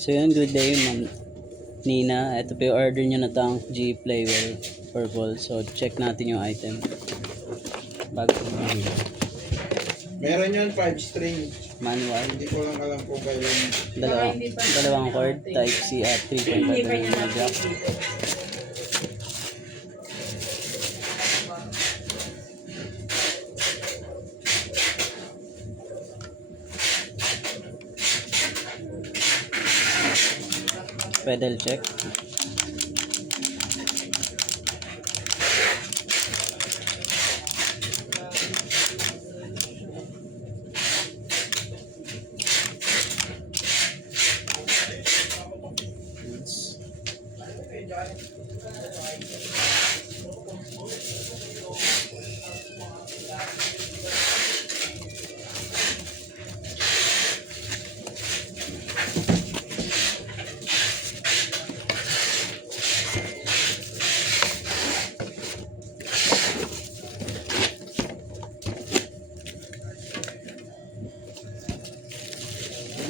So yun, good day ma'am Nina. Ito po yung order nyo na tank G Playwell purple. So check natin yung item. Bago meron yun 5 string. manual. Hindi ko lang alam kung kailan. Dalawang cord, type C at 3.5 mm jack. Pedal check.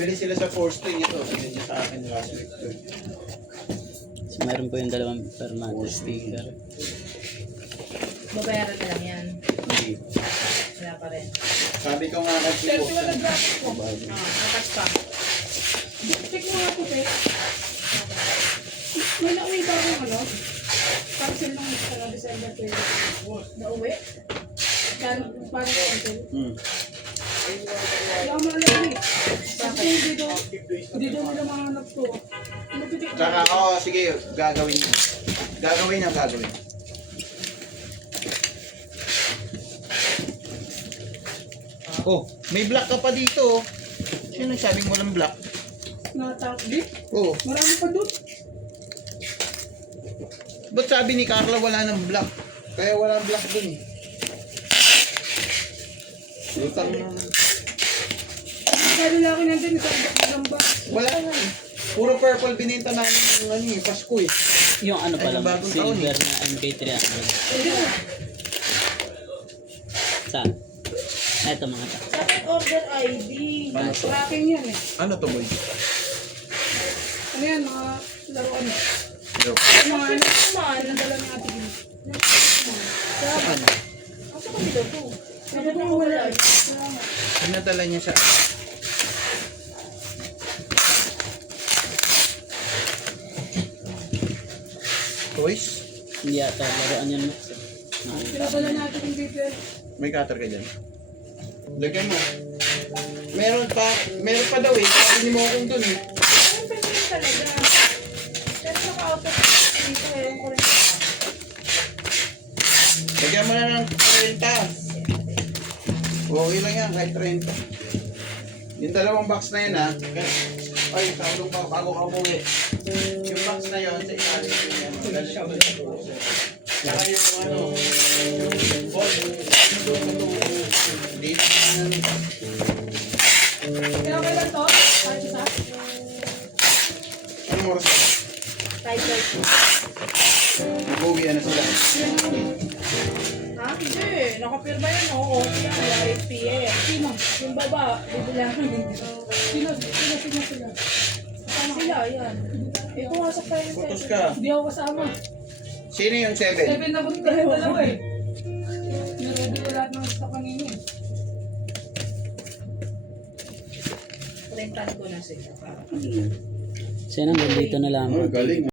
Bili sila sa 4 string ito. Sinigyan niya sa akin last week. So meron po yung dalawang permanent sticker. Babayaran na lang yan. Hindi. Wala pa rin. Sabi ko nga kasi Pero po. wala graphic mo. Nakas pa. Check mo nga po, Pe. May nauwi ba akong ano? Cancel ng December 20. Nauwi? Parang cancel. Wala akong maalala eh. Kasi hindi daw nila mahanap ko. Tsaka, sige, gagawin niya. Gagawin. Oh, may black ka pa dito. Sino sabing walang black? Natangli? Oh, Marami pa doon. ba't sabi ni Carla wala ng black? Kaya walang black dun eh. Lutang Kaya nila ako nandun, isang ba? wala nga eh. Puro purple binenta namin ng ano eh, Pasko eh. Yung ano Ay, pala, yung bagong taon silver na MK300. Hindi mo. Saan? Eto mga ta. Sakit order ID. Ano to? Tracking yan eh. Ano to boy? Ano yan, mga laruan. Yo. Mga ano, Naman. nadala ni Ate Gil. Saan? Asa kami daw po? Sabi ko wala eh. Salamat. Pinadala niya sa... Toys? Hindi ata, laruan yan Max. Pinadala natin yung dito. May cutter ka dyan. Lagyan mo. Meron pa daw eh. Sabi ni Mokong dun eh. Ano pa yun talaga? Pero naka-out of dito ewan ko rin. Lagyan mo na ng 30. Okay lang yan, kahit 30. Yung dalawang box na yun ha. Ay, tawag pa bago ka umuwi. Yung box na yun, sa ilalim yun yan. Saka yung ano, yung ball, dito na Kaya okay lang to? Kahit isa? anong oras na? Type like. Nag-uwi na sila. Ha? Hindi. Nakapirma yan o. Okay yan. Wala PM. Sino? Yung baba. Bibilang. Sino sila? Sila. Yan. Ito nga sa kayo. Putos ka. Hindi ako kasama. Sino yung 7? 7 na buti tayo dalawa eh. Niready ko lahat ng stock kanina eh. Rentan ko na sila. Sino nandito na lang. Galing.